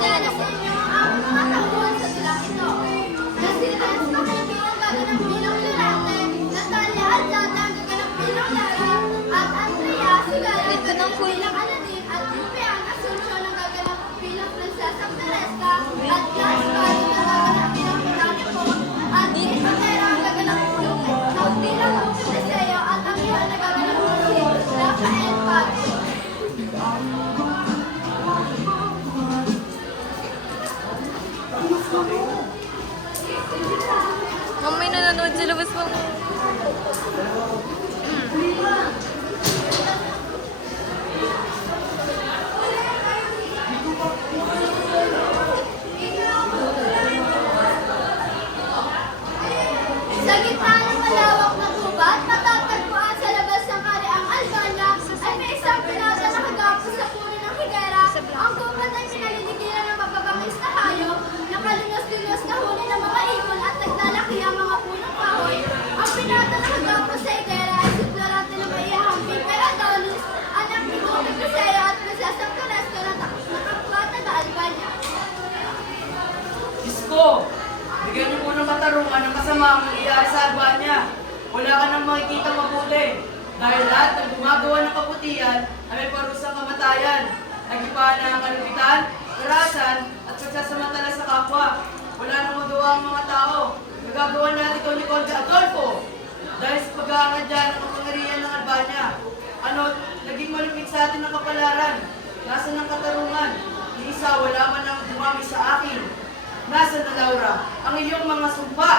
ipapakilala sa inyo ang mga tauhan sa tulang ito. Na si Renz Makipi ang gaganap bilang Florante, Natalia Arzata ang gaganap bilang Lara, at Andrea Sigara ang gaganap bilang Aladdin, at Rupian Asuncion ang gaganap bilang Prinsesa Teresca, at Josh Barry ang gaganap bilang Pinanipo, at Nick Matera ang gaganap bilang Luke Deseo, at ang iwan na gaganap si Rafael Pagio. Ma'am, may nanonood sa labas mo. Sa gitna ng malawak na gubat, matatagpuan sa labas ng Kariang Albania ay may isang pinada na kagapos sa puno ng higera. Ang gubat ay pinaliligiran ng mababangis na hayop, nakalunos-lunos na huli ng mga ibon at naglalaki ang mga punong kahoy. Ang pinada na kagapos sa higera ay si Florante na may ihambing kay Adonis, anak ni Duque Criseo at Prinsesa Teresca na nakakuha taga Albania. Diyos ko, bigyan niyo po ng katarungan ng kasama ang nangyayari sa Albania. Wala ka nang makikita mabuti. Dahil lahat ng gumagawa ng kabutihan ay may parusang kamatayan. Nagipahan na ang kalupitan, karahasan, at pagsasamantala sa kapwa. Wala nang magawa ang mga tao. Nagagawa natin ito ni Conde Adolfo. Dahil sa pag-aangad dyan ng kapangyarihan ng Albania. Ano, naging malupit sa atin ang kapalaran. Nasaan ang katarungan? Ni isa, wala man ang dumami sa akin. Nasaan na, Laura, ang iyong mga sumpa?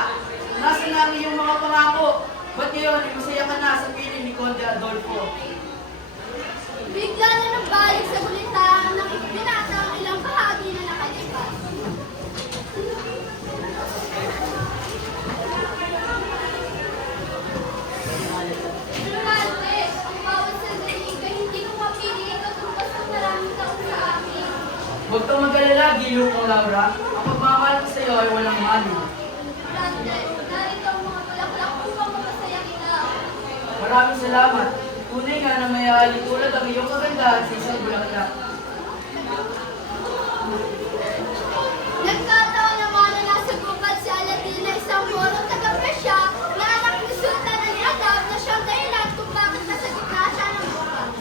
Nasaan na ang iyong mga pangako? Ba't ngayon ay masaya ka na sa piling ni Conde Adolfo? Bigla na nagbalik sa kulitan ng ibinata ang ilang bahagi na nakalipas. Florante, ang bawat sandali ay hindi ko mapili katumbas ng maraming taon sa akin. Huwag kang mag-alala, giliw kong Laura. Ang pagmamahal ko sa iyo ay walang mali. Florante, narito ang mga bulaklak upang mapasaya kita. Maraming salamat. Tunay nga na may tulad ang iyong kagandahan sa isang bulaklak. Nagkataon naman na nasa gubat si Aladdin na isang morong taga-Presya na anak ni Sultan Ali-Adab na siyang dahilan kung bakit nasa gitna siya ng gubat.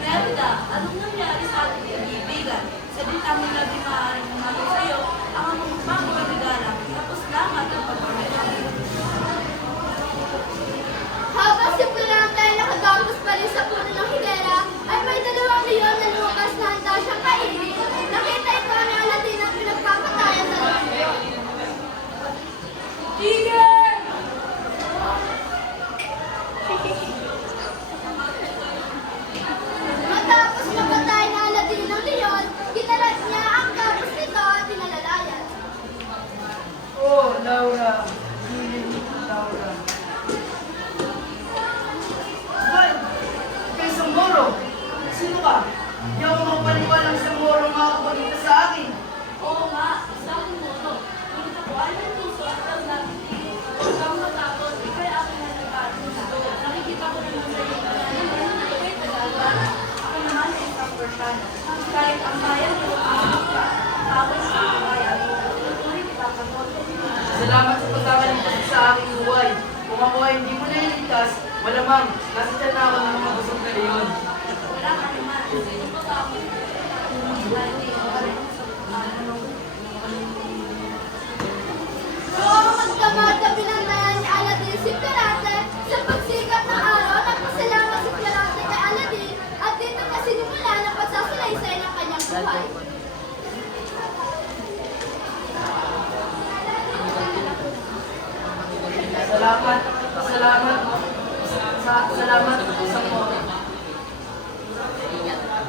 Merida, anong nangyari sa ating kaibigan? Sa ditamo na di maaaring umalit sa iyo, ang mga magpapang regala, tapos lamat ang pagpapalala. Habang si Florante ay nakagapos pa rin sa puno ng higera, ay may 2 milyon na lumakas na handa siyang kainin. Nakita ito ni Aladdin ang pinagpapatayan sa lumbyo. Tigil! Matapos mapatay na Aladdin ng leon, ginalat niya ang gapos nito at pinalalayan. Oh, Laura. Giliw, Laura. Hoy! Kay isang moro. Sino ka? Hindi ako makapaniwalang isang moro ang makakapagita sa akin. Oo nga, isang mono. Ngunit ako ay may puso at natin tingin. Hanggang matapos, ikay aking nalagano na. Nakikita ko naman sa iyo na ikay Tagalog. Ako naman ay isang Persiano. Kahit ang bayan ko ang mukha, tapos ang bayan ko, ngunit itapagot. Salamat sa pagkakaligtas sa aking buhay. Kung ako ay hindi mo nailigtas, malamang nasa tiyan na ako ng mga busog na leon. Wala ka naman. Sino ba ba ako? Noong magdamag na pinandayan ni Aladdin si Florante, sa pagsikat ng araw, nagpasalamat si Florante kay Aladdin at dito na sinimula ng pagsasalaysay ng kanyang buhay. Salamat, salamat, salamat sa moro.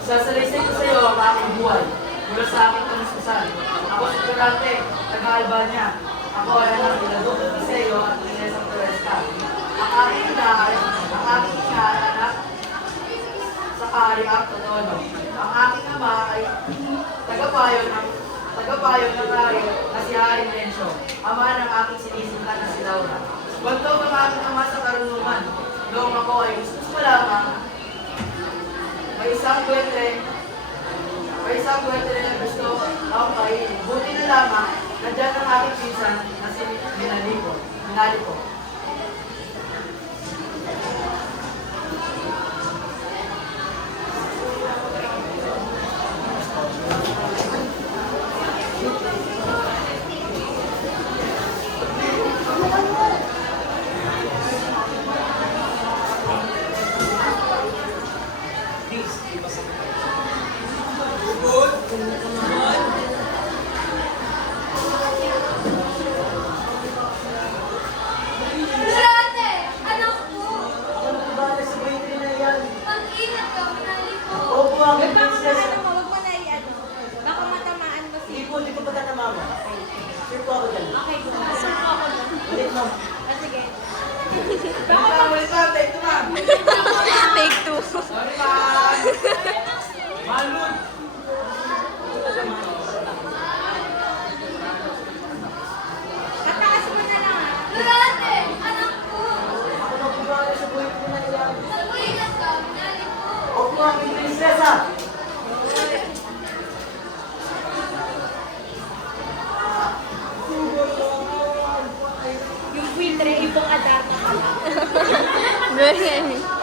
Sasalaysay ko sa iyo ang aking buhay mula sa aking kamustusan. Ako si Florante, taga-Albania. Ako ay anak nila Duque Criseo at Prinsesa Teresca. Ang aking ina ay anak sa kahariang Totono. Ang aking ama ay tagapayo ng hari na si Haring Lencio, ama ng aking sinisinta na si Laura. Bantog ang aking ama sa karunungan. Noong ako ay gusto ko lamang may isang buwetre na gusto ako kainin. Buti na lamang, nandiyan ang aking pinsan na si Minali ko. Durante! Anak ko! Ano ba na sa buwetre na yan? Mag-ingat ka, Minali ko! Opo, aking Baka princess. ano mo, wag mo na i-ano. Baka matamaan mo si... Hindi ko pagkatamama. Sure po ako dyan. Okay, gusto ko ako lang. Ulit ma'am. Ah, sige. Wait lang, take two ma'am. Take two. Sorry ma'am. Malun. Tataas mo na lang ah. Durante! Anak ko! Ako na po ba sa buwetre na yan? Mag-ingat ka, Minali ko! Opo, aking prinsesa. Yung buitre, ibong adama. Ganyan.